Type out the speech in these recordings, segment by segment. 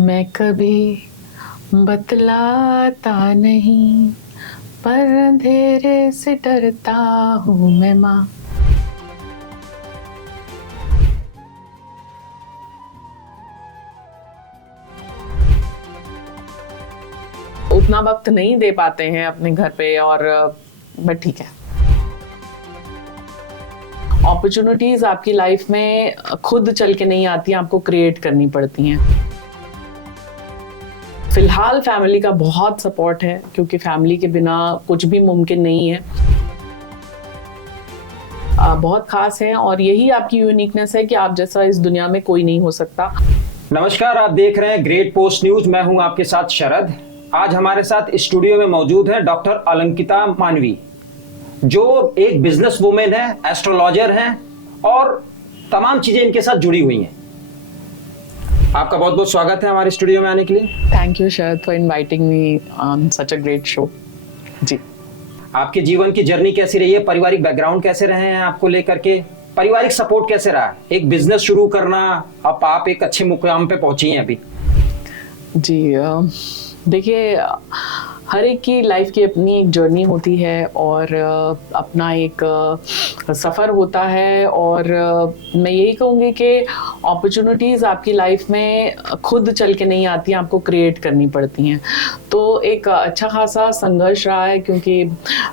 मैं कभी बतलाता नहीं, पर अंधेरे से डरता हूँ मैं माँ। उतना वक्त नहीं दे पाते हैं अपने घर पे और बट ठीक है। अपॉर्चुनिटीज आपकी लाइफ में खुद चल के नहीं आती हैं, आपको क्रिएट करनी पड़ती हैं। फिलहाल फैमिली का बहुत सपोर्ट है, क्योंकि फैमिली के बिना कुछ भी मुमकिन नहीं है। बहुत खास है और यही आपकी यूनिकनेस है कि आप जैसा इस दुनिया में कोई नहीं हो सकता। नमस्कार, आप देख रहे हैं ग्रेट पोस्ट न्यूज। मैं हूं आपके साथ शरद। आज हमारे साथ स्टूडियो में मौजूद है डॉक्टर अलंकिता मानवी, जो एक बिजनेस वुमेन है, एस्ट्रोलॉजर हैं और तमाम चीजें इनके साथ जुड़ी हुई हैं। आपका बहुत बहुत स्वागत है हमारे स्टूडियो में आने के लिए। Thank you Sharad for inviting me on such a great show. जी, आपके जीवन की जर्नी कैसी रही है? पारिवारिक बैकग्राउंड कैसे रहे हैं आपको लेकर के? पारिवारिक सपोर्ट कैसे रहा? एक बिजनेस शुरू करना, अब आप एक अच्छे मुकाम पे पहुंची हैं अभी। जी देखिए, हर एक की लाइफ की अपनी एक जर्नी होती है और अपना एक सफ़र होता है। और मैं यही कहूँगी कि अपॉर्चुनिटीज़ आपकी लाइफ में खुद चल के नहीं आती हैं, आपको क्रिएट करनी पड़ती हैं। तो एक अच्छा खासा संघर्ष रहा है, क्योंकि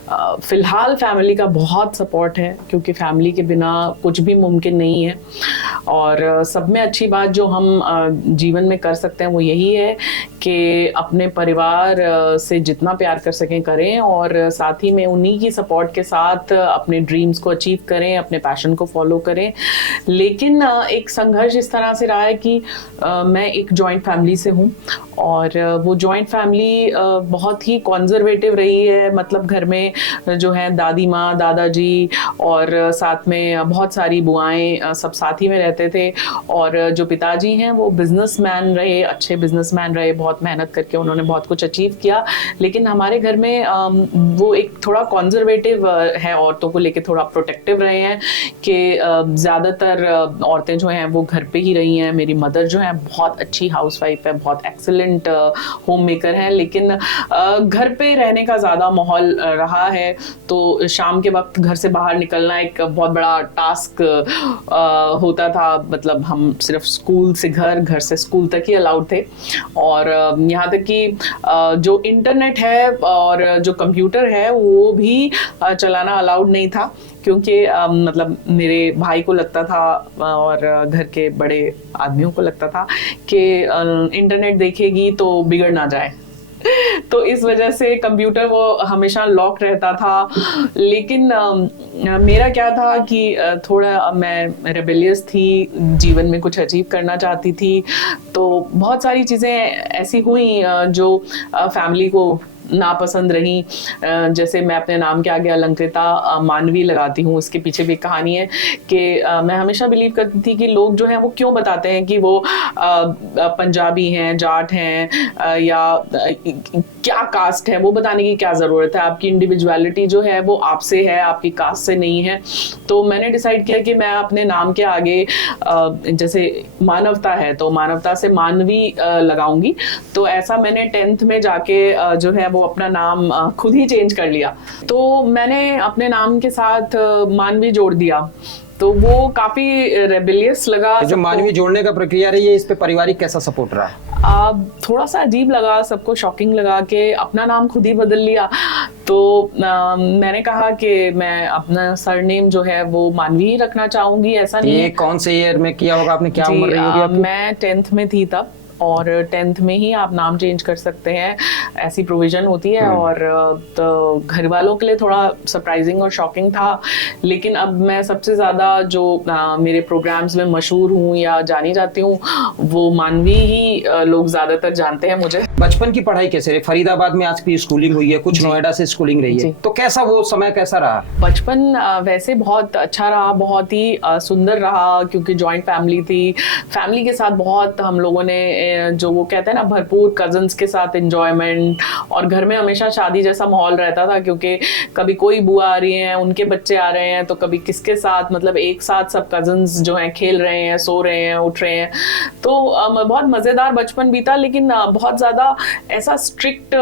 फ़िलहाल फैमिली का बहुत सपोर्ट है, क्योंकि फैमिली के बिना कुछ भी मुमकिन नहीं है। और सब में अच्छी बात जो हम जीवन में कर सकते हैं वो यही है कि अपने परिवार से जितना प्यार कर सकें करें, और साथ ही में उन्हीं की सपोर्ट के साथ अपने ड्रीम्स को अचीव करें, अपने पैशन को फॉलो करें। लेकिन एक संघर्ष इस तरह से रहा है कि मैं एक जॉइंट फैमिली से हूँ, और वो जॉइंट फैमिली बहुत ही कॉन्जर्वेटिव रही है। मतलब घर में जो है दादी माँ, दादाजी और साथ में बहुत सारी बुआएं सब साथ ही में रहते थे। और जो पिताजी हैं वो बिजनेसमैन रहे, अच्छे बिजनेसमैन रहे, बहुत मेहनत करके उन्होंने बहुत कुछ अचीव किया। लेकिन हमारे घर में वो एक थोड़ा कॉन्जर्वेटिव है, औरतों को लेके थोड़ा प्रोटेक्टिव रहे हैं कि ज़्यादातर औरतें जो हैं वो घर पे ही रही हैं। मेरी मदर जो है बहुत अच्छी हाउसवाइफ है, बहुत एक्सीलेंट होम मेकर है, लेकिन घर पे रहने का ज़्यादा माहौल रहा है। तो शाम के वक्त घर से बाहर निकलना एक बहुत बड़ा टास्क होता था। मतलब हम सिर्फ स्कूल से घर, घर से स्कूल तक ही अलाउड थे। और यहाँ तक कि जो इंटरनेट है और जो कंप्यूटर है वो भी चलाना अलाउड नहीं था, क्योंकि मतलब मेरे भाई को लगता था और घर के बड़े आदमियों को लगता था कि इंटरनेट देखेगी तो बिगड़ ना जाए। तो इस वजह से कंप्यूटर वो हमेशा लॉक रहता था। लेकिन मेरा क्या था कि थोड़ा मैं रेबेलियस थी, जीवन में कुछ अचीव करना चाहती थी। तो बहुत सारी चीज़ें ऐसी हुई जो फैमिली को नापसंद रही। जैसे मैं अपने नाम के आगे अलंकृता मानवी लगाती हूँ, उसके पीछे भी कहानी है कि मैं हमेशा बिलीव करती थी कि लोग जो हैं वो क्यों बताते हैं कि वो पंजाबी हैं, जाट हैं या क्या कास्ट है। वो बताने की क्या ज़रूरत है? आपकी इंडिविजुअलिटी जो है वो आपसे है, आपकी कास्ट से नहीं है। तो मैंने डिसाइड किया कि मैं अपने नाम के आगे जैसे मानवता है तो मानवता से मानवी लगाऊंगी। तो ऐसा मैंने 10th में जाके जो है वो अपना नाम खुद ही चेंज कर लिया। तो मैंने अपने नाम के साथ मानवी जोड़ दिया, तो वो काफी रेबेलियस लगा। जो मानवी जोड़ने का प्रक्रिया रही है, इस पे पारिवारिक कैसा सपोर्ट रहा? थोड़ा सा अजीब लगा, सबको शॉकिंग लगा कि अपना नाम खुद ही बदल लिया। तो मैंने कहा कि मैं अपना सरनेम जो है वो मानवी ही रखना चाहूंगी। ऐसा नहीं है। कौन से ईयर में किया होगा आपने? क्या उम्र रही होगी आपकी? मैं 10th में थी तब, और 10th में ही आप नाम चेंज कर सकते हैं, ऐसी प्रोविजन होती है। और तो घर वालों के लिए थोड़ा सरप्राइजिंग और शॉकिंग था। लेकिन अब मैं सबसे ज़्यादा जो मेरे प्रोग्राम्स में मशहूर हूँ या जानी जाती हूँ, वो मानवी ही लोग ज़्यादातर जानते हैं मुझे। बचपन की पढ़ाई कैसे रही? फरीदाबाद में आपकी स्कूलिंग हुई है, कुछ नोएडा से स्कूलिंग रही है, तो कैसा वो समय कैसा रहा? बचपन वैसे बहुत अच्छा रहा, बहुत ही सुंदर रहा, क्योंकि जॉइंट फैमिली थी। फैमिली के साथ बहुत हम लोगों ने जो वो कहते हैं ना भरपूर कजन्स के साथ एंजॉयमेंट, एंड और घर में हमेशा शादी जैसा माहौल रहता था, क्योंकि कभी कोई बुआ आ रही है, उनके बच्चे आ रहे हैं, तो कभी किसके साथ, मतलब एक साथ सब कजन्स जो हैं खेल रहे हैं, सो रहे हैं, उठ रहे हैं। तो बहुत मज़ेदार बचपन बीता, लेकिन बहुत ज़्यादा ऐसा स्ट्रिक्ट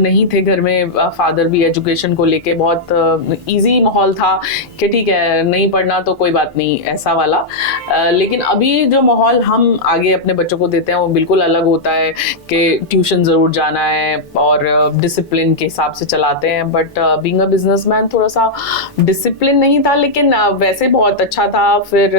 नहीं थे घर में। फादर भी एजुकेशन को लेके बहुत ईजी माहौल था कि ठीक है नहीं पढ़ना तो कोई बात नहीं, ऐसा वाला। लेकिन अभी जो माहौल हम आगे अपने बच्चों को देते हैं वो बिल्कुल अलग होता है कि ट्यूशन ज़रूर जाना है और डिसिप्लिन के हिसाब से चलाते हैं। बट बीइंग अ बिजनेसमैन थोड़ा सा डिसिप्लिन नहीं था, लेकिन वैसे बहुत अच्छा था। फिर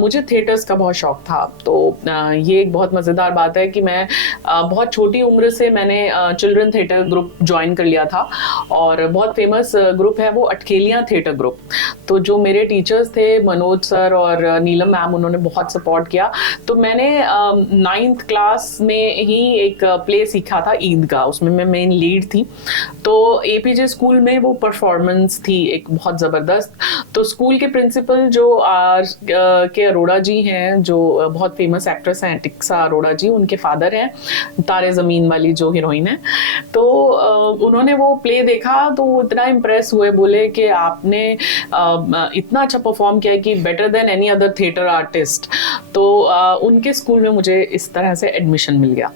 मुझे थिएटर्स का बहुत शौक था, तो ये एक बहुत मज़ेदार बात है कि मैं बहुत छोटी उम्र से मैंने चिल्ड्रन थिएटर ग्रुप ज्वाइन कर लिया था, और बहुत फेमस ग्रुप है वो अटकेलियाँ थिएटर ग्रुप। तो जो मेरे टीचर्स थे मनोज सर और नीलम मैम, उन्होंने बहुत सपोर्ट किया। तो मैंने 9th क्लास में ही एक प्ले सीखा था ईद का, उसमें मैं मेन लीड थी। तो एपीजे स्कूल में वो परफॉर्मेंस थी एक बहुत ज़बरदस्त। तो स्कूल के प्रिंसिपल जो के अरोड़ा जी हैं, जो बहुत फेमस एक्ट्रेस हैं टिक्सा अरोड़ा जी, उनके फादर हैं तारे ज़मीन वाली जो हीरोइन है। तो उन्होंने वो प्ले देखा तो वो इतना इम्प्रेस हुए, बोले कि आपने इतना अच्छा परफॉर्म किया है कि better than any other theatre artist. तो उनके स्कूल में मुझे इस तरह से एडमिशन मिल गया।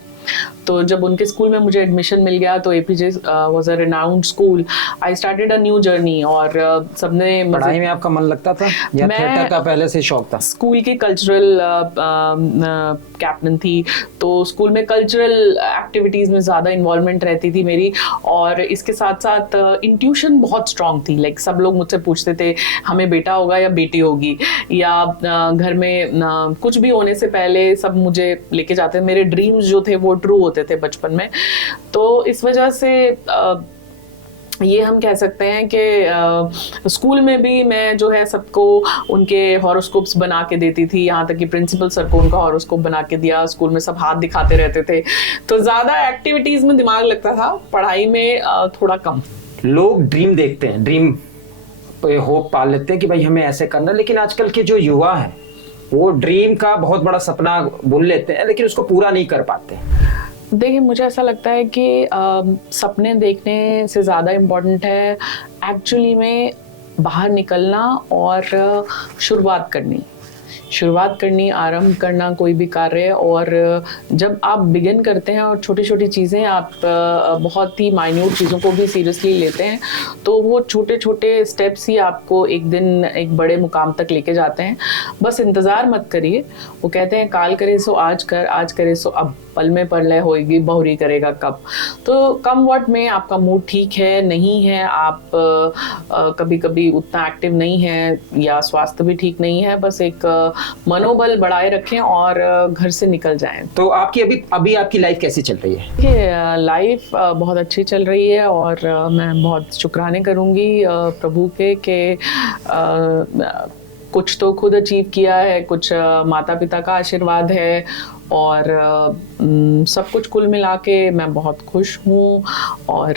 तो जब उनके स्कूल में मुझे एडमिशन मिल गया तो APJ was a renowned school, I started a new journey. और सबने पढ़ाई में आपका मन लगता था या थिएटर का पहले से शौक था? स्कूल की कल्चरल कैप्टन थी, तो स्कूल में कल्चरल एक्टिविटीज़ में ज़्यादा इन्वॉल्वमेंट रहती थी मेरी। और इसके साथ साथ इंट्यूशन बहुत स्ट्रांग थी। लाइक सब लोग मुझसे पूछते थे हमें बेटा होगा या बेटी होगी, या घर में कुछ भी होने से पहले सब मुझे लेके जाते। मेरे ड्रीम्स जो थे वो ट्रू होते थे बचपन में। तो इस वजह से ये हम कह सकते हैं कि स्कूल में भी मैं जो है सबको उनके हॉरोस्कोप्स बना के देती थी, यहाँ तक कि प्रिंसिपल सर को उनका हॉरोस्कोप बना के दिया। स्कूल में सब हाथ दिखाते रहते थे, तो ज़्यादा एक्टिविटीज़ में दिमाग लगता था, पढ़ाई में थोड़ा कम। लोग ड्रीम देखते हैं, ड्रीम पे होप पाल लेते हैं कि भाई हमें ऐसे करना, लेकिन आजकल के जो युवा हैं वो ड्रीम का बहुत बड़ा सपना बुन लेते हैं लेकिन उसको पूरा नहीं कर पाते। देखिए मुझे ऐसा लगता है कि सपने देखने से ज़्यादा इम्पोर्टेंट है एक्चुअली में बाहर निकलना और शुरुआत करनी, आरंभ करना कोई भी कार्य। और जब आप बिगिन करते हैं और छोटी छोटी चीज़ें, आप बहुत ही माइन्यूट चीज़ों को भी सीरियसली लेते हैं, तो वो छोटे छोटे स्टेप्स ही आपको एक दिन एक बड़े मुकाम तक लेके जाते हैं। बस इंतज़ार मत करिए। वो कहते हैं काल करे सो आज कर, आज करे सो अब, पल में परलय होएगी बहुरी करेगा कब। तो कम वक्त में आपका मूड ठीक है नहीं है, आप कभी कभी उतना एक्टिव नहीं है या स्वास्थ्य भी ठीक नहीं है, बस एक मनोबल बढ़ाए रखें और घर से निकल जाएं। तो आपकी अभी आपकी लाइफ कैसी चल रही है? देखिए लाइफ बहुत अच्छी चल रही है और मैं बहुत शुक्राने करूँगी प्रभु के कि कुछ तो खुद अचीव किया है, कुछ माता पिता का आशीर्वाद है, और सब कुछ कुल मिला के मैं बहुत खुश हूँ। और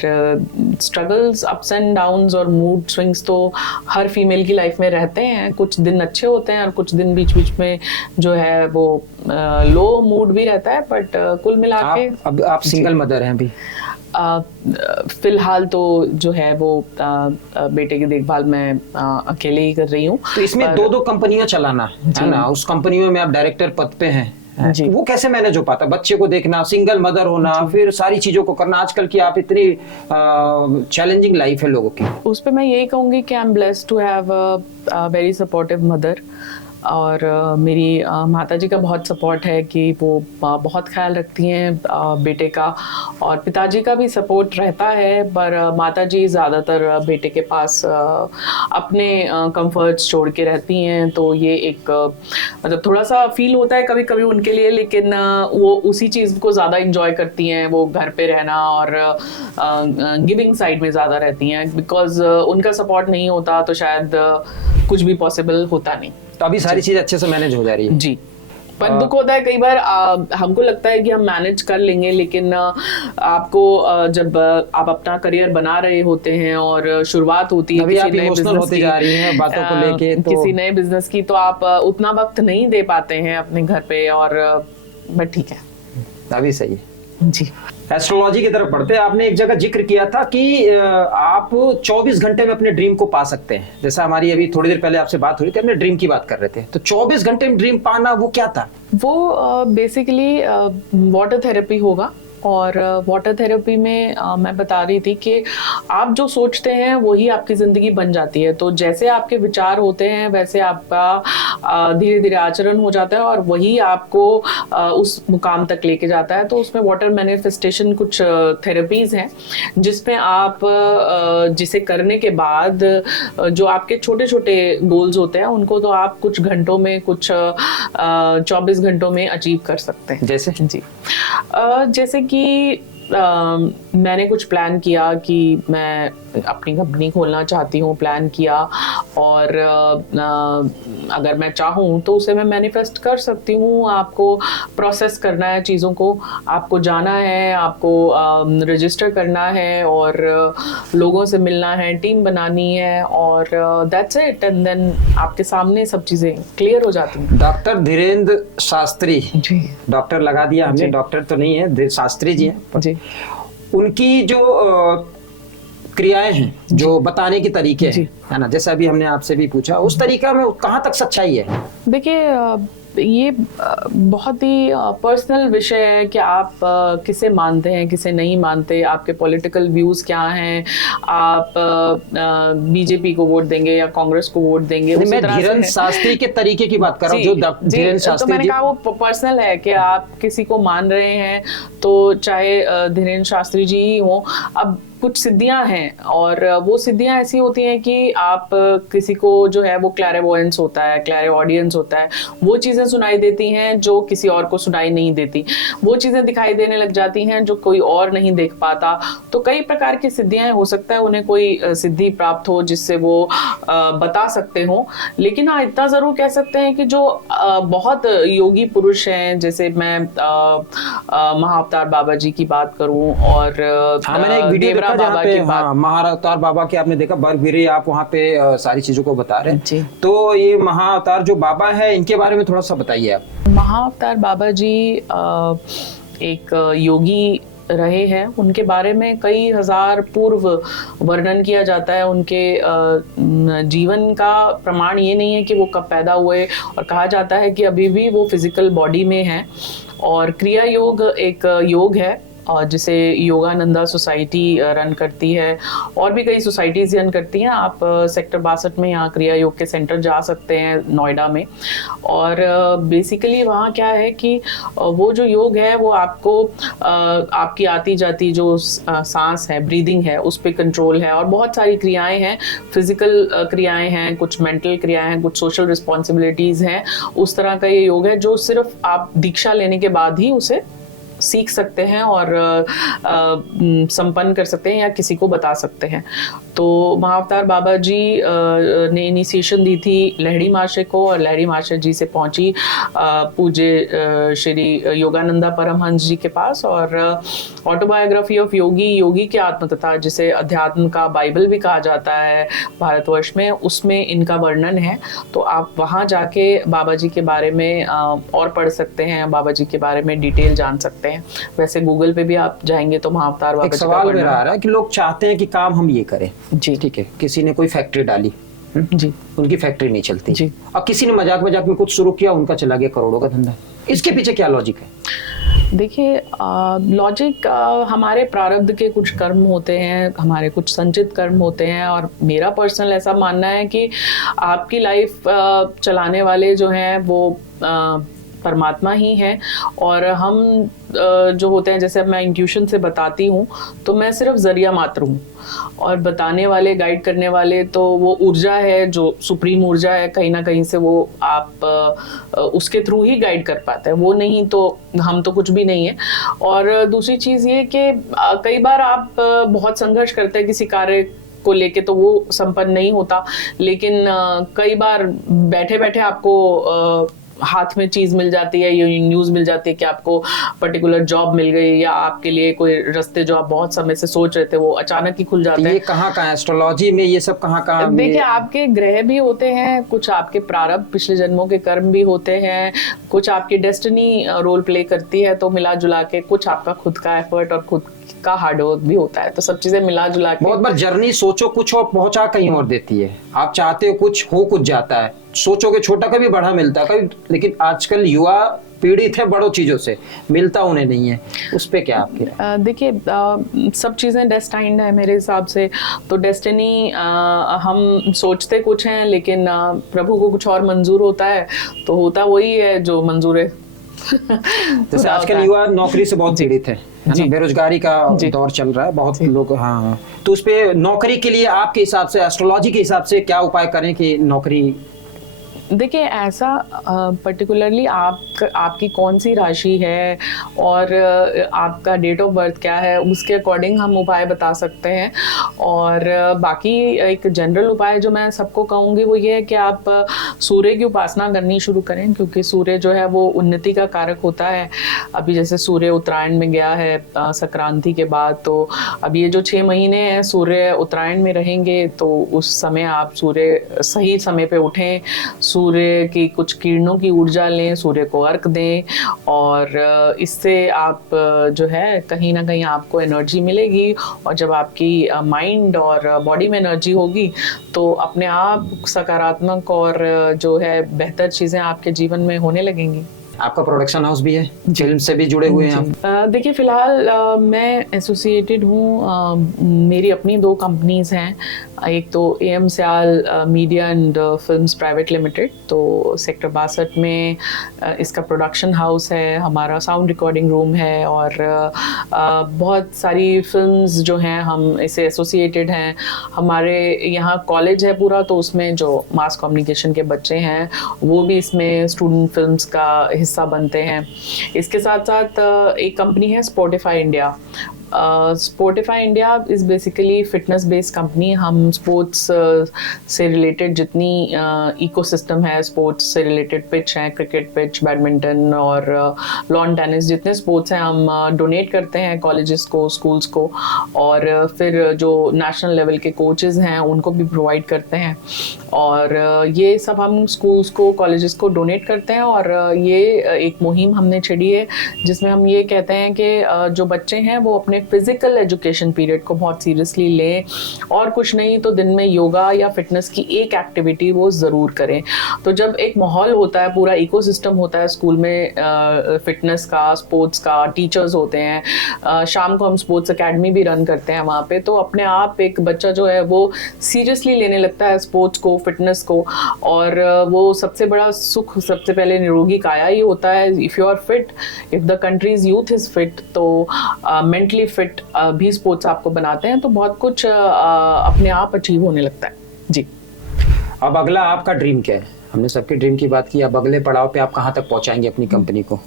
स्ट्रगल्स, अप्स एंड डाउन्स और मूड स्विंग्स तो हर फीमेल की लाइफ में रहते हैं। कुछ दिन अच्छे होते हैं और कुछ दिन बीच बीच में जो है वो लो मूड भी रहता है, बट कुल मिला के आप सिंगल मदर हैं अभी? फिलहाल तो जो है वो बेटे की देखभाल मैं अकेले ही कर रही हूँ। तो इसमें दो कंपनियां चलाना है ना, उस कंपनियों में आप डायरेक्टर पद पे हैं, वो कैसे मैनेज हो पाता? बच्चे को देखना, सिंगल मदर होना, फिर सारी चीजों को करना, आजकल की आप इतनी चैलेंजिंग लाइफ है लोगों की। उस पे मैं यही कहूँगी कि I am blessed to have a very supportive mother. और मेरी माता जी का बहुत सपोर्ट है कि वो बहुत ख्याल रखती हैं बेटे का, और पिताजी का भी सपोर्ट रहता है, पर माता जी ज़्यादातर बेटे के पास अपने कंफर्ट्स छोड़ के रहती हैं। तो ये एक मतलब थोड़ा सा फील होता है कभी कभी उनके लिए, लेकिन वो उसी चीज़ को ज़्यादा इंजॉय करती हैं, वो घर पे रहना और गिविंग साइड में ज़्यादा रहती हैं, बिकॉज उनका सपोर्ट नहीं होता तो शायद कुछ भी पॉसिबल होता नहीं। तो अभी सारी चीज अच्छे से मैनेज हो जा रही है? जी, पर दुख होता है कई बार, हमको लगता है कि हम मैनेज कर लेंगे, लेकिन आपको जब आप अपना करियर बना रहे होते हैं और शुरुआत होती है किसी नए बिजनेस होती जा रही है बातों को लेके, तो किसी नए बिजनेस की, तो आप उतना वक्त नहीं दे पाते हैं अपने घर पे। और बट ठीक है, अभी सही है। जी। एस्ट्रोलॉजी की तरफ पढ़ते हैं। आपने एक जगह जिक्र किया था कि आप 24 घंटे में अपने ड्रीम को पा सकते हैं। जैसा हमारी अभी थोड़ी देर पहले आपसे बात हो रही थी, अपने ड्रीम की बात कर रहे थे, तो 24 घंटे में ड्रीम पाना वो क्या था? वो बेसिकली वाटर थेरेपी होगा। और वाटर थेरेपी में मैं बता रही थी कि आप जो सोचते हैं वही आपकी ज़िंदगी बन जाती है। तो जैसे आपके विचार होते हैं वैसे आपका धीरे धीरे आचरण हो जाता है और वही आपको उस मुकाम तक लेके जाता है। तो उसमें वाटर मैनिफेस्टेशन कुछ थेरेपीज़ हैं जिसमें आप जिसे करने के बाद जो आपके छोटे छोटे गोल्स होते हैं उनको तो आप कुछ घंटों में, कुछ 24 घंटों में अचीव कर सकते हैं। जैसे जी, जैसे कि मैंने कुछ प्लान किया कि मैं अपनी कंपनी खोलना चाहती हूँ, प्लान किया, और अगर मैं चाहूँ तो उसे मैं मैनिफेस्ट कर सकती हूँ। आपको प्रोसेस करना है चीज़ों को, आपको जाना है, आपको रजिस्टर करना है और लोगों से मिलना है, टीम बनानी है, और दैट्स इट। एंड देन आपके सामने सब चीज़ें क्लियर हो जाती हैं। डॉक्टर धीरेन्द्र शास्त्री जी, डॉक्टर लगा दिया हमने, डॉक्टर तो नहीं है, शास्त्री जी हैं जी। उनकी जो क्रियाएं हैं, जो बताने के तरीके हैं, है ना, जैसे अभी हमने आपसे भी पूछा, उस तरीका में कहाँ तक सच्चाई है? देखिए, ये बहुत ही पर्सनल विषय है कि आप किसे मानते हैं, किसे नहीं मानते, आपके पॉलिटिकल व्यूज़ क्या हैं, आप बीजेपी को वोट देंगे या कांग्रेस को वोट देंगे। मैं धीरेन्द्र शास्त्री के तरीके की बात कर रहा हूँ, जो धीरेन्द्र शास्त्री, तो मैंने कहा वो पर्सनल है कि आप किसी को मान रहे हैं, तो चाहे धीरेन्द्र शास्त्री जी ही हो। अब कुछ सिद्धियां हैं और वो सिद्धियां ऐसी होती हैं कि आप किसी को जो है वो क्लैरिवॉयंस होता है, क्लैरिऑडियंस होता है, वो चीज़ें सुनाई देती हैं जो किसी और को सुनाई नहीं देती, वो चीज़ें दिखाई देने लग जाती हैं जो कोई और नहीं देख पाता। तो कई प्रकार की सिद्धियां हो सकता है उन्हें कोई सिद्धि प्राप्त हो जिससे वो बता सकते हो। लेकिन हाँ, इतना ज़रूर कह सकते हैं कि जो बहुत योगी पुरुष हैं, जैसे मैं महाअवतार बाबा जी की बात करूँ, और मैंने एक वीडियो देखा जहाँ पे महाअवतार बाबा के आपने देखा बर्फगिरी, आप वहाँ पे सारी चीजों को बता रहे हैं। तो ये महाअवतार जो बाबा है, इनके बारे में थोड़ा सा बताइए आप। महाअवतार बाबा जी एक योगी रहे हैं। उनके बारे में कई हजार पूर्व वर्णन किया जाता है। उनके जीवन का प्रमाण ये नहीं है कि वो कब पैदा हुए, और कहा जाता है कि अभी भी वो फिजिकल बॉडी में हैं। और क्रिया योग एक योग है और जिसे योगानंदा सोसाइटी रन करती है, और भी कई सोसाइटीज रन करती हैं। आप सेक्टर 62 में यहाँ क्रिया योग के सेंटर जा सकते हैं, नोएडा में। और बेसिकली वहाँ क्या है कि वो जो योग है वो आपको आपकी आती जाती जो सांस है, ब्रीदिंग है, उस पर कंट्रोल है, और बहुत सारी क्रियाएं हैं, फिजिकल क्रियाएं हैं, कुछ मेंटल क्रियाएं हैं, कुछ सोशल रिस्पॉन्सिबिलिटीज हैं। उस तरह का ये योग है जो सिर्फ आप दीक्षा लेने के बाद ही उसे सीख सकते हैं और संपन्न कर सकते हैं या किसी को बता सकते हैं। तो महाअवतार बाबा जी ने इनिशिएशन दी थी लहड़ी महाशय को, और लहड़ी महाशय जी से पहुंची पूज्य श्री योगानंदा परमहंस जी के पास। और ऑटोबायोग्राफी ऑफ योगी, योगी की आत्मकथा, जिसे अध्यात्म का बाइबल भी कहा जाता है भारतवर्ष में, उसमें इनका वर्णन है। तो आप वहाँ जाके बाबा जी के बारे में और पढ़ सकते हैं, बाबा जी के बारे में डिटेल जान सकते हैं। वैसे गूगल पे भी आप जाएंगे तो महाअवतार बाबा जी का सवाल मेरा आ रहा है कि लोग चाहते हैं कि काम हम ये करें, जी ठीक है, किसी ने कोई फैक्ट्री डाली, जी, उनकी फैक्ट्री नहीं चलती जी, और किसी ने मजाक मजाक में कुछ शुरू किया, उनका चला गया करोड़ों का धंधा। इसके पीछे क्या लॉजिक है? देखिए, लॉजिक हमारे प्रारब्ध के कुछ कर्म होते हैं, हमारे कुछ संचित कर्म होते हैं, और मेरा पर्सनल ऐसा मानना है कि आपकी लाइफ चलाने वाले जो हैं वो परमात्मा ही हैं। और हम जो होते हैं, जैसे मैं इंट्यूशन से बताती हूँ तो मैं सिर्फ जरिया मात्र हूँ, और बताने वाले, गाइड करने वाले तो वो ऊर्जा है, जो सुप्रीम ऊर्जा है, कहीं ना कहीं से वो आप उसके थ्रू ही गाइड कर पाते हैं। वो नहीं तो हम तो कुछ भी नहीं है। और दूसरी चीज़ ये कि कई बार आप बहुत संघर्ष करते हैं किसी कार्य को लेके, तो वो संपन्न नहीं होता। लेकिन कई बार बैठे बैठे आपको हाथ में चीज मिल जाती है, ये न्यूज मिल जाती है कि आपको पर्टिकुलर जॉब मिल गई, या आपके लिए कोई रास्ते जो आप बहुत समय से सोच रहे थे वो अचानक ही खुल जाते हैं। ये कहाँ कहाँ एस्ट्रोलॉजी में ये सब कहाँ देखिए, आपके ग्रह भी होते हैं, कुछ आपके प्रारब्ध पिछले जन्मों के कर्म भी होते हैं, कुछ आपकी डेस्टिनी रोल प्ले करती है, तो मिला जुला के कुछ आपका खुद का एफर्ट और खुद का हार्डवर्क भी होता है, तो सब चीजें मिला जुला के। बहुत बार जर्नी सोचो कुछ और पहुंचा कहीं और देती है। आप चाहते हो कुछ जाता है, सोचोगे छोटा कभी बड़ा मिलता है कभी, लेकिन आजकल युवा पीड़ित है बड़ों चीजों से, मिलता उन्हें नहीं है, उस पे क्या आपकी राय? देखिए सब चीज़ें डेस्टाइंड है मेरे हिसाब से। तो डेस्टिनी हम सोचते कुछ हैं, लेकिन प्रभु को कुछ और मंजूर होता है, तो होता वही है जो मंजूर है। जैसे आजकल युवा नौकरी से बहुत पीड़ित है ना, बेरोजगारी का दौर चल रहा है, बहुत लोग। हाँ, तो उस पे नौकरी के लिए आपके हिसाब से, एस्ट्रोलॉजी के हिसाब से क्या उपाय करें कि नौकरी? देखिए ऐसा पर्टिकुलरली आपकी कौन सी राशि है और आपका डेट ऑफ बर्थ क्या है, उसके अकॉर्डिंग हम उपाय बता सकते हैं। और बाकी एक जनरल उपाय जो मैं सबको कहूँगी वो ये है कि आप सूर्य की उपासना करनी शुरू करें, क्योंकि सूर्य जो है वो उन्नति का कारक होता है। अभी जैसे सूर्य उत्तरायण में गया है संक्रांति के बाद, तो अब ये जो 6 महीने हैं सूर्य उत्तरायण में रहेंगे, तो उस समय आप सूर्य सही समय पे उठें, सूर्य की कुछ किरणों की ऊर्जा लें, सूर्य को अर्घ दें, और इससे आप जो है कहीं ना कहीं आपको एनर्जी मिलेगी। और जब आपकी माइंड और बॉडी में एनर्जी होगी तो अपने आप सकारात्मक और जो है बेहतर चीज़ें आपके जीवन में होने लगेंगी। आपका प्रोडक्शन हाउस भी है, फिल्म से भी जुड़े हुए हैं आप? देखिए फिलहाल मैं एसोसिएटेड हूँ, मेरी अपनी 2 कंपनीज हैं। एक तो AM Sial media and films private limited, तो सेक्टर 62 में इसका प्रोडक्शन हाउस है, हमारा साउंड रिकॉर्डिंग रूम है, और बहुत सारी फिल्म्स जो हैं हम इसे एसोसिएटेड हैं। हमारे यहाँ कॉलेज है पूरा, तो उसमें जो मास कम्युनिकेशन के बच्चे हैं वो भी इसमें स्टूडेंट फिल्म्स का हिस्सा बनते हैं। इसके साथ साथ एक कंपनी है Sportify India. Sportify India is basically fitness based company. हम स्पोर्ट्स से रिलेटेड जितनी इकोसिस्टम है, स्पोर्ट्स से रिलेटेड पिच हैं, क्रिकेट पिच, बैडमिंटन और लॉन टेनिस, जितने स्पोर्ट्स हैं हम डोनेट करते हैं कॉलेजेस को, स्कूल्स को, और फिर जो नेशनल लेवल के कोचेज़ हैं उनको भी प्रोवाइड करते हैं। और ये सब हम स्कूल्स को, कॉलेजेस को डोनेट करते हैं। और ये एक मुहिम हमने छेड़ी है जिसमें हम ये कहते हैं कि जो बच्चे हैं वो अपने फिजिकल एजुकेशन पीरियड को बहुत सीरियसली लें, और कुछ नहीं तो दिन में योगा या फिटनेस की एक एक्टिविटी वो ज़रूर करें। तो जब एक माहौल होता है, पूरा इकोसिस्टम होता है स्कूल में, फिटनेस का, स्पोर्ट्स का, टीचर्स होते हैं, शाम को हम स्पोर्ट्स एकेडमी भी रन करते हैं वहाँ पे, तो अपने आप एक बच्चा जो है वो सीरियसली लेने लगता है स्पोर्ट्स को, फिटनेस को। और वो सबसे बड़ा सुख सबसे पहले निरोगी काया ही होता है। If you are fit, if the country's youth is fit, तो मेंटली फिट भी स्पोर्ट्स आपको बनाते हैं, तो बहुत कुछ अपने आप अचीव होने लगता है। जी, अब अगला आपका ड्रीम क्या है? हमने सबके ड्रीम की बात की, अब अगले पड़ाव पे आप कहाँ तक पहुँचाएंगे अपनी कंपनी को?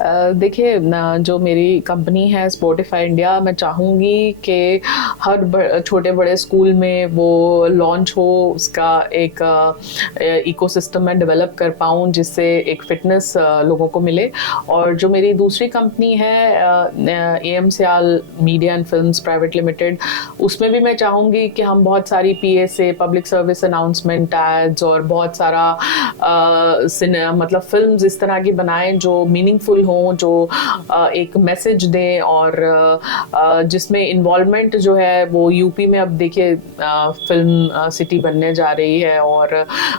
देखिए जो मेरी कंपनी है स्पोर्टिफाई इंडिया, मैं चाहूँगी कि हर छोटे बड़े स्कूल में वो लॉन्च हो, उसका एक इकोसिस्टम में डेवलप कर पाऊँ जिससे एक फिटनेस लोगों को मिले। और जो मेरी दूसरी कंपनी है AM Sial media and films private limited, उसमें भी मैं चाहूँगी कि हम बहुत सारी PSA, public service announcement, ads और बहुत सारा मतलब फिल्म्स इस तरह की बनाएं जो मीनिंगफुल हों, जो एक मैसेज दें, और जिसमें इन्वॉल्वमेंट जो है वो यूपी में, अब देखिए फिल्म सिटी बनने जा रही है और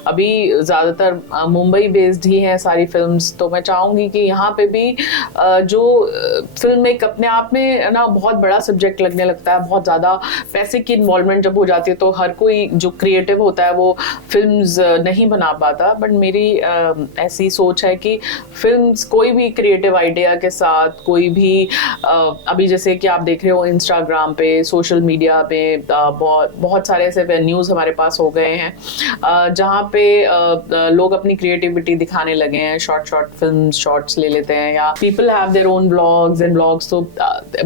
अभी ज़्यादातर मुंबई बेस्ड ही हैं सारी फिल्म्स। तो मैं चाहूँगी कि यहाँ पे भी जो फिल्म एक अपने आप में ना बहुत बड़ा सब्जेक्ट लगने लगता है, बहुत ज़्यादा पैसे की इन्वॉल्वमेंट जब हो जाती है तो हर कोई जो क्रिएटिव होता है वो फिल्म्स नहीं बना पाता। बट मेरी ऐसी सोच है कि फिल्म्स, कोई भी क्रिएटिव आइडिया के साथ, कोई भी अभी जैसे कि आप देख रहे हो इंस्टाग्राम पे, सोशल मीडिया पे बहुत सारे ऐसे वेन्यूज़ हमारे पास हो गए हैं जहाँ पे लोग अपनी क्रिएटिविटी दिखाने लगे हैं। शॉर्ट फिल्म शॉर्ट्स ले लेते हैं, या people have their own blogs and blogs, तो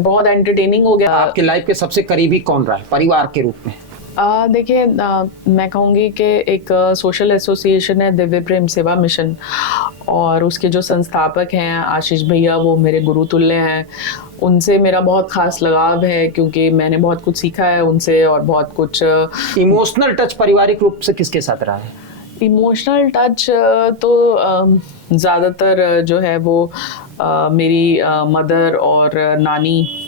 बहुत एंटरटेनिंग हो गया। आपके लाइफ के सबसे करीबी कौन रहा है परिवार के रूप में? देखिए मैं कहूँगी कि एक सोशल एसोसिएशन है दिव्य प्रेम सेवा मिशन, और उसके जो संस्थापक हैं आशीष भैया, वो मेरे गुरुतुल्य हैं। उनसे मेरा बहुत खास लगाव है क्योंकि मैंने बहुत कुछ सीखा है उनसे, और बहुत कुछ। इमोशनल टच पारिवारिक रूप से किसके साथ रहा है? इमोशनल टच तो ज़्यादातर जो है वो मेरी मदर और नानी।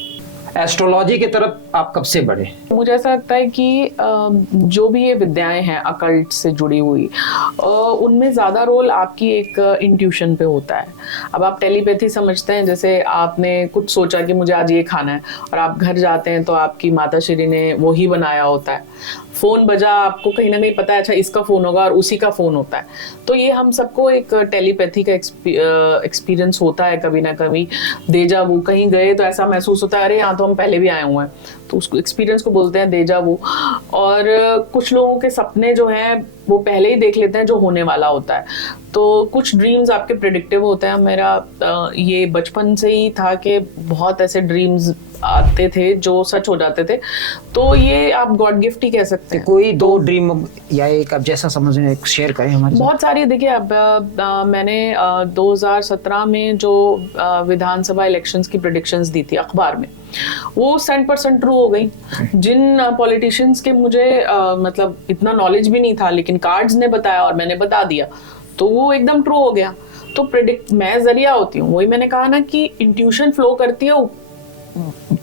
एस्ट्रोलॉजी की तरफ आप कब से बढ़े? मुझे ऐसा लगता है कि जो भी ये विद्याएं हैं अकल्ट से जुड़ी हुई, उनमें ज़्यादा रोल आपकी एक इंट्यूशन पे होता है। अब आप टेलीपैथी समझते हैं, जैसे आपने कुछ सोचा कि मुझे आज ये खाना है और आप घर जाते हैं तो आपकी माता श्री ने वो ही बनाया होता है। फ़ोन बजा, आपको कहीं ना कहीं पता है अच्छा इसका फ़ोन होगा और उसी का फ़ोन होता है। तो ये हम सबको एक टेलीपैथी का एक्सपीरियंस होता है कभी ना कभी। देजा वू, कहीं गए तो ऐसा महसूस होता है अरे यहाँ तो हम पहले भी आए हुए हैं, तो उसको एक्सपीरियंस को बोलते हैं देजा वू। और कुछ लोगों के सपने जो हैं वो पहले ही देख लेते हैं जो होने वाला होता है। तो कुछ ड्रीम्स आपके प्रेडिक्टिव होते हैं। मेरा ये बचपन से ही था कि बहुत ऐसे ड्रीम्स आते थे जो सच हो जाते थे, तो ये आप गॉड गिफ्ट ही कह सकते हैं। कोई दो ड्रीम या एक आप जैसा समझें शेयर करें हमारे साथ। बहुत सारी, देखिए अब मैंने 2017 में जो विधानसभा इलेक्शंस की प्रेडिक्शंस दी थी अखबार में, वो 100% ट्रू हो गई। जिन पॉलिटिशियंस के मुझे मतलब इतना नॉलेज भी नहीं था, लेकिन कार्ड्स ने बताया और मैंने बता दिया, तो वो एकदम ट्रू हो गया। तो प्रेडिक्ट मैं जरिया होती हूँ, वही मैंने कहा ना कि इंट्यूशन फ्लो करती है,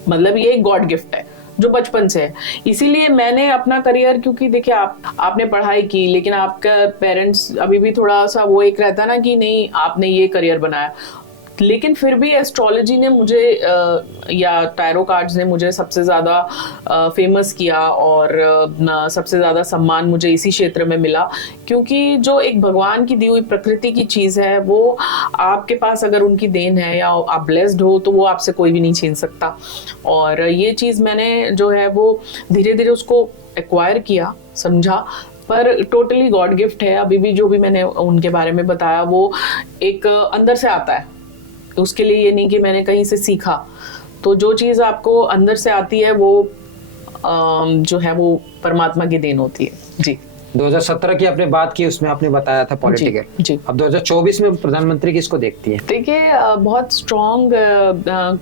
मतलब ये एक गॉड गिफ्ट है जो बचपन से है। इसीलिए मैंने अपना करियर, क्योंकि देखिए आपने पढ़ाई की, लेकिन आपका पेरेंट्स अभी भी थोड़ा सा वो एक रहता ना कि नहीं आपने ये करियर बनाया, लेकिन फिर भी एस्ट्रोलॉजी ने मुझे या टैरो कार्ड्स ने मुझे सबसे ज़्यादा फेमस किया और सबसे ज़्यादा सम्मान मुझे इसी क्षेत्र में मिला। क्योंकि जो एक भगवान की दी हुई प्रकृति की चीज़ है, वो आपके पास अगर उनकी देन है या आप ब्लेस्ड हो तो वो आपसे कोई भी नहीं छीन सकता। और ये चीज़ मैंने जो है वो धीरे धीरे उसको एक्वायर किया, समझा, पर टोटली गॉड गिफ्ट है। अभी भी जो भी मैंने उनके बारे में बताया वो एक अंदर से आता है, उसके लिए ये नहीं कि मैंने कहीं से सीखा। तो जो चीज़ आपको अंदर से आती है वो जो है वो परमात्मा की देन होती है। जी। 2017 की आपने बात की, उसमें आपने बताया था पॉलिटिकल। जी। अब 2024 में प्रधानमंत्री किसको देखती है? देखिए बहुत स्ट्रॉन्ग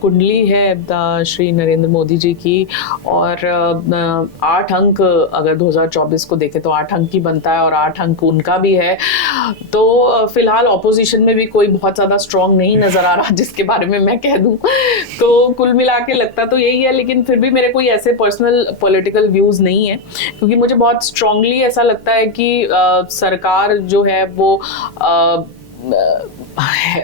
कुंडली है श्री नरेंद्र मोदी जी की, और 8 अंक अगर 2024 को देखें तो 8 अंक ही बनता है और 8 अंक उनका भी है। तो फिलहाल ऑपोजिशन में भी कोई बहुत ज्यादा स्ट्रॉन्ग नहीं नजर आ रहा जिसके बारे में मैं कह दूं। तो कुल मिला के लगता तो यही है, लेकिन फिर भी मेरे कोई ऐसे पर्सनल पॉलिटिकल व्यूज नहीं है, क्योंकि मुझे बहुत स्ट्रांगली ऐसा लगता है कि सरकार जो है वो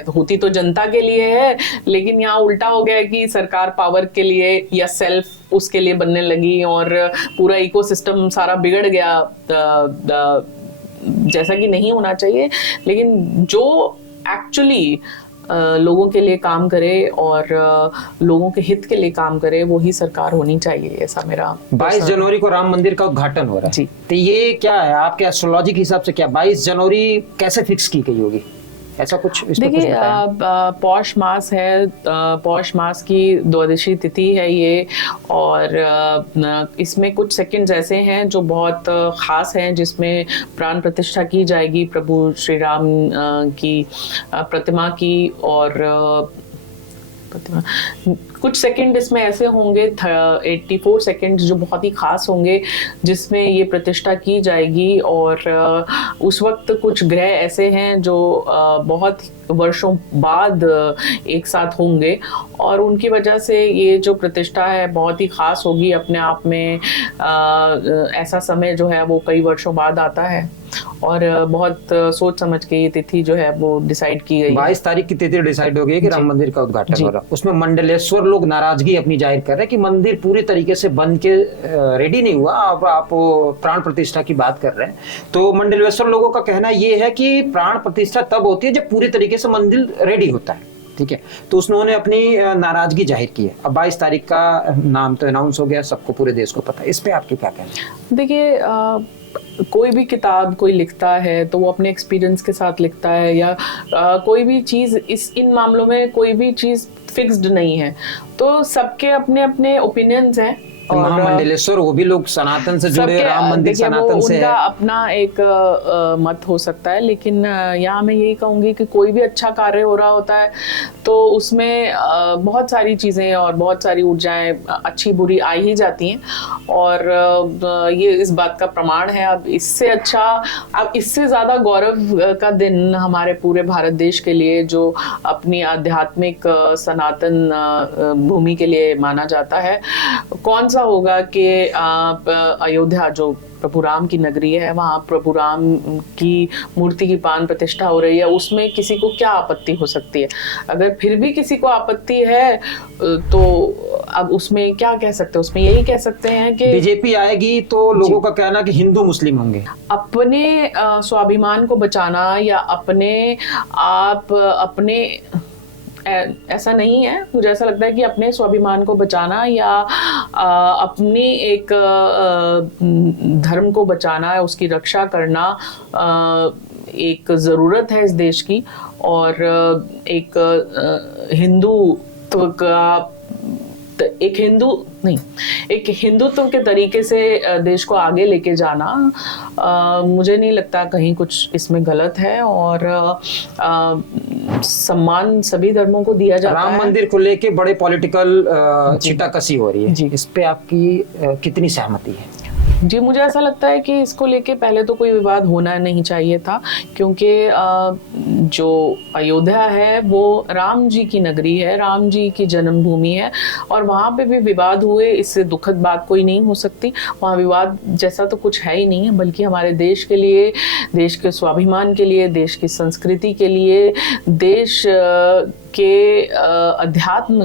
होती तो जनता के लिए है, लेकिन यहाँ उल्टा हो गया है कि सरकार पावर के लिए या सेल्फ उसके लिए बनने लगी और पूरा इकोसिस्टम सारा बिगड़ गया, जैसा कि नहीं होना चाहिए। लेकिन जो एक्चुअली लोगों के लिए काम करे और लोगों के हित के लिए काम करे, वो ही सरकार होनी चाहिए, ऐसा मेरा। 22 जनवरी को राम मंदिर का उद्घाटन हो रहा है। जी। तो ये क्या है आपके एस्ट्रोलॉजी के हिसाब से, क्या 22 जनवरी कैसे फिक्स की गई होगी? ऐसा कुछ देखिए पौष मास है, पौष मास की द्वादशी तिथि है ये, और इसमें कुछ सेकंड्स ऐसे हैं जो बहुत खास हैं, जिसमें प्राण प्रतिष्ठा की जाएगी प्रभु श्री राम की प्रतिमा की। और कुछ सेकंड इसमें ऐसे होंगे 84 सेकंड जो बहुत ही खास होंगे, जिसमें ये प्रतिष्ठा की जाएगी। और उस वक्त कुछ ग्रह ऐसे हैं जो बहुत वर्षों बाद एक साथ होंगे, और उनकी वजह से ये जो प्रतिष्ठा है बहुत ही खास होगी अपने आप में। ऐसा समय जो है वो कई वर्षों बाद आता है, और बहुत सोच समझ के ये तिथि जो है वो डिसाइड की गई। 22 तारीख की तिथि डिसाइड हो गई कि राम मंदिर का उद्घाटन हो रहा है। उसमें मंडलेश्वर लोग नाराजगी अपनी जाहिर कर रहे हैं कि मंदिर पूरी तरीके से बन के रेडी नहीं हुआ। आप प्राण प्रतिष्ठा की बात कर रहे हैं, तो मंडलेश्वर लोगों का कहना ये है कि प्राण प्रतिष्ठा तब होती है जब पूरी तरीके से मंदिर रेडी होता है। ठीक है, तो उन्होंने अपनी नाराजगी जाहिर की है। अब 22 तारीख का नाम तो अनाउंस हो गया, सबको पूरे देश को पता है। इस पे आपकी क्या कहना है? देखिए कोई भी किताब कोई लिखता है तो वो अपने एक्सपीरियंस के साथ लिखता है, या कोई भी चीज़ इन मामलों में कोई भी चीज़ फिक्स्ड नहीं है। तो सबके अपने अपने ओपिनियंस हैं। महामंडलेश्वर वो भी लोग सनातन से जुड़े, राम मंदिर सनातन से उनका अपना एक मत हो सकता है, लेकिन यहाँ मैं यही कहूंगी कि कोई भी अच्छा कार्य हो रहा होता है तो उसमें बहुत सारी चीजें और बहुत सारी ऊर्जाएं अच्छी बुरी आ ही जाती हैं, और ये इस बात का प्रमाण है। अब इससे अच्छा, अब इससे ज्यादा गौरव का दिन हमारे पूरे भारत देश के लिए, जो अपनी आध्यात्मिक सनातन भूमि के लिए माना जाता है, कौन सा होगा कि अयोध्या जो प्रभु राम की नगरी है, वहाँ प्रभु राम की मूर्ति की प्राण प्रतिष्ठा हो रही है, उसमें किसी को क्या आपत्ति हो सकती है? अगर फिर भी किसी को आपत्ति है तो अब उसमें क्या कह सकते हैं? उसमें यही कह सकते हैं कि बीजेपी आएगी तो लोगों का कहना कि हिंदू मुस्लिम होंगे। अपने स्वाभिमान को बचाना या अपने ऐसा नहीं है, मुझे ऐसा लगता है कि अपने स्वाभिमान को बचाना या अपनी एक धर्म को बचाना, उसकी रक्षा करना एक ज़रूरत है इस देश की, और एक हिंदुत्व का एक हिंदुत्व के तरीके से देश को आगे लेके जाना, मुझे नहीं लगता कहीं कुछ इसमें गलत है, और सम्मान सभी धर्मों को दिया जाता है। राम मंदिर को लेके बड़े पॉलिटिकल छींटाकशी हो रही है, इस पे आपकी कितनी सहमति है? जी, मुझे ऐसा लगता है कि इसको लेके पहले तो कोई विवाद होना नहीं चाहिए था, क्योंकि जो अयोध्या है वो राम जी की नगरी है, राम जी की जन्मभूमि है, और वहाँ पे भी विवाद हुए, इससे दुखद बात कोई नहीं हो सकती। वहाँ विवाद जैसा तो कुछ है ही नहीं है, बल्कि हमारे देश के लिए, देश के स्वाभिमान के लिए, देश की संस्कृति के लिए, देश के अध्यात्म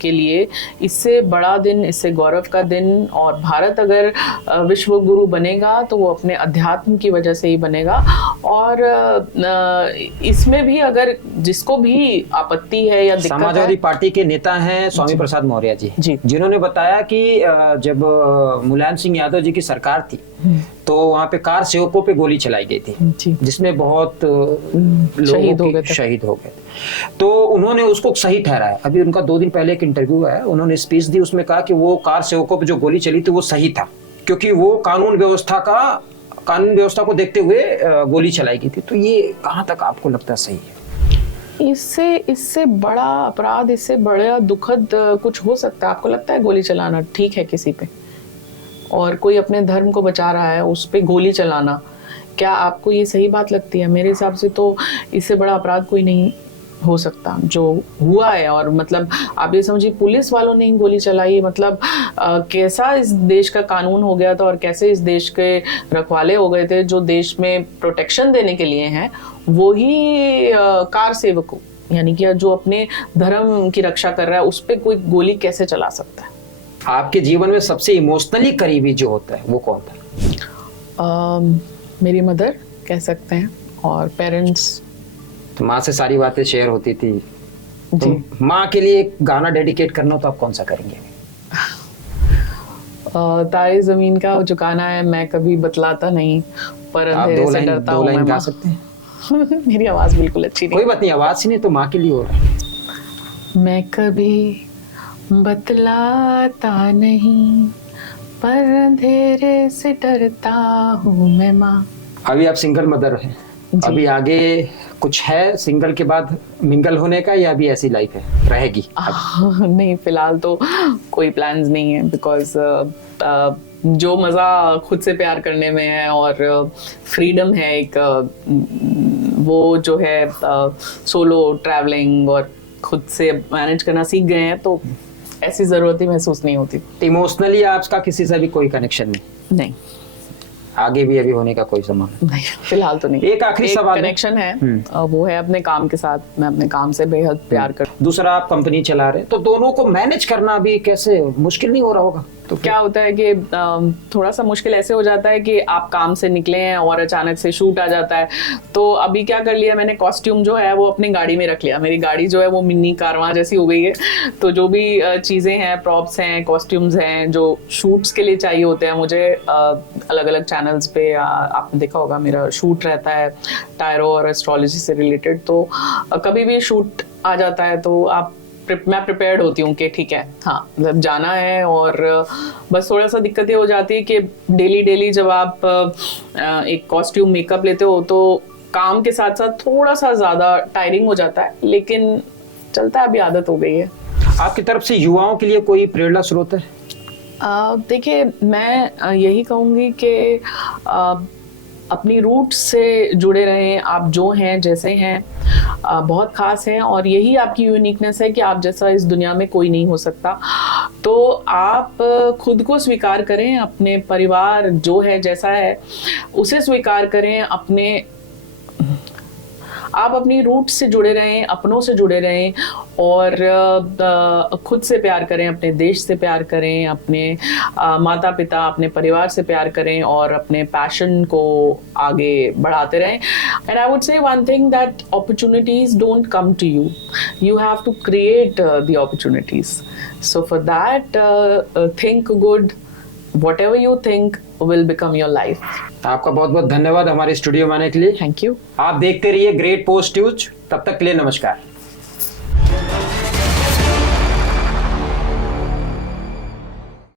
के लिए इससे बड़ा दिन, इससे गौरव का दिन। और भारत अगर विश्व गुरु बनेगा तो वो अपने अध्यात्म की वजह से ही बनेगा, और इसमें भी अगर जिसको भी आपत्ति है या दिक्कत है, समाजवादी पार्टी के नेता हैं स्वामी प्रसाद मौर्य जी, जिन्होंने बताया कि जब मुलायम सिंह यादव जी की सरकार थी तो वहाँ पे कार सेवकों पे गोली चलाई गई थी, जिसमें बहुत लोग शहीद हो गए। तो उन्होंने उसको सही ठहराया। अभी उनका 2 दिन पहले एक इंटरव्यू है, उन्होंने स्पीच दी, उसमें कहा कि वो कार सेवकों पे जो गोली चली थी वो सही था, क्योंकि वो कानून व्यवस्था को देखते हुए गोली चलाई गई थी। तो ये कहाँ तक आपको लगता है सही है? इससे बड़ा अपराध, इससे बड़ा दुखद कुछ हो सकता है? आपको लगता है गोली चलाना ठीक है किसी पे, और कोई अपने धर्म को बचा रहा है उस पे गोली चलाना, क्या आपको ये सही बात लगती है? मेरे हिसाब से तो इससे बड़ा अपराध कोई नहीं हो सकता जो हुआ है। और मतलब आप ये समझिए, पुलिस वालों ने ही गोली चलाई, मतलब कैसा इस देश का कानून हो गया था, और कैसे इस देश के रखवाले हो गए थे जो देश में प्रोटेक्शन देने के लिए हैं, वो ही कार सेवकों, यानी कि जो अपने धर्म की रक्षा कर रहा है, उस पर कोई गोली कैसे चला सकता है? आपके जीवन में सबसे इमोशनली करीबी जो होता है वो कौन था? मेरी मदर कह सकते हैं, और पेरेंट्स। तो माँ से सारी बातें शेयर होती थी। तो माँ के लिए एक गाना डेडिकेट करना हो तो आप कौन सा करेंगे? तारे जमीन का जो गाना है, मैं कभी बतलाता नहीं पर अंधेरे से डरता हूं। 2 लाइन गा सकते हैं? मेरी आवाज बिल्कुल अच्छी नहीं। कोई बात नहीं, आवाज ही नहीं तो माँ के लिए हो रहा है। मैं कभी बतलाता नहीं पर अंधेरे से डरता हूँ मैं माँ। अभी आप सिंगल मदर हैं, अभी आगे कुछ है सिंगल के बाद मिंगल होने का, या अभी ऐसी लाइफ है रहेगी? नहीं, फिलहाल तो कोई प्लान्स नहीं है, बिकॉज जो मज़ा खुद से प्यार करने में है और फ्रीडम है एक, वो जो है सोलो ट्रैवलिंग और खुद से मैनेज करना सीख गए हैं, तो ऐसी ज़रूरत ही महसूस नहीं होती। इमोशनली आपका किसी से भी कोई कनेक्शन नहीं? आगे भी अभी होने का कोई संभावना नहीं, फिलहाल तो नहीं। एक आखिरी सवाल कनेक्शन है, वो है अपने काम के साथ। मैं अपने काम से बेहद प्यार करती हूँ। दूसरा, आप कंपनी चला रहे हैं, तो दोनों को मैनेज करना भी कैसे मुश्किल नहीं हो रहा होगा? तो क्या होता है कि थोड़ा सा मुश्किल ऐसे हो जाता है कि आप काम से निकले हैं और अचानक से शूट आ जाता है। तो अभी क्या कर लिया मैंने, कॉस्ट्यूम जो है वो अपनी गाड़ी में रख लिया। मेरी गाड़ी जो है वो मिनी कारवां जैसी हो गई है। तो जो भी चीज़ें हैं, प्रॉप्स हैं, कॉस्ट्यूम्स हैं, जो शूट्स के लिए चाहिए होते हैं मुझे, अलग अलग चैनल्स पे आपने देखा होगा मेरा शूट रहता है टायरो और एस्ट्रोलॉजी से रिलेटेड। तो कभी भी शूट आ जाता है तो आप मैं प्रिपेयर्ड होती हूँ कि ठीक है, हाँ मतलब जाना है। और बस थोड़ा सा दिक्कतें हो जाती है कि डेली जब आप एक कॉस्ट्यूम मेकअप लेते हो तो काम के साथ साथ थोड़ा सा ज़्यादा टायरिंग हो जाता है, लेकिन चलता है, अभी आदत हो गई है। आपकी तरफ से युवाओं के लिए कोई प्रेरणा स्रोत है? देखिए, मैं यही कहूँगी कि अपनी रूट से जुड़े रहें। आप जो हैं, जैसे हैं, बहुत ख़ास हैं और यही आपकी यूनिकनेस है कि आप जैसा इस दुनिया में कोई नहीं हो सकता। तो आप खुद को स्वीकार करें, अपने परिवार जो है, जैसा है, उसे स्वीकार करें। आप अपनी रूट से जुड़े रहें, अपनों से जुड़े रहें और खुद से प्यार करें, अपने देश से प्यार करें, अपने माता पिता, अपने परिवार से प्यार करें और अपने पैशन को आगे बढ़ाते रहें। And I would say one thing, that opportunities don't come to you, you have to create the opportunities. So for that, think good. Whatever you think will become your life. आपका बहुत बहुत धन्यवाद हमारे studio में आने के लिए। Thank you. आप देखते रहिए ग्रेट पोस्ट न्यूज। तब तक के लिए नमस्कार।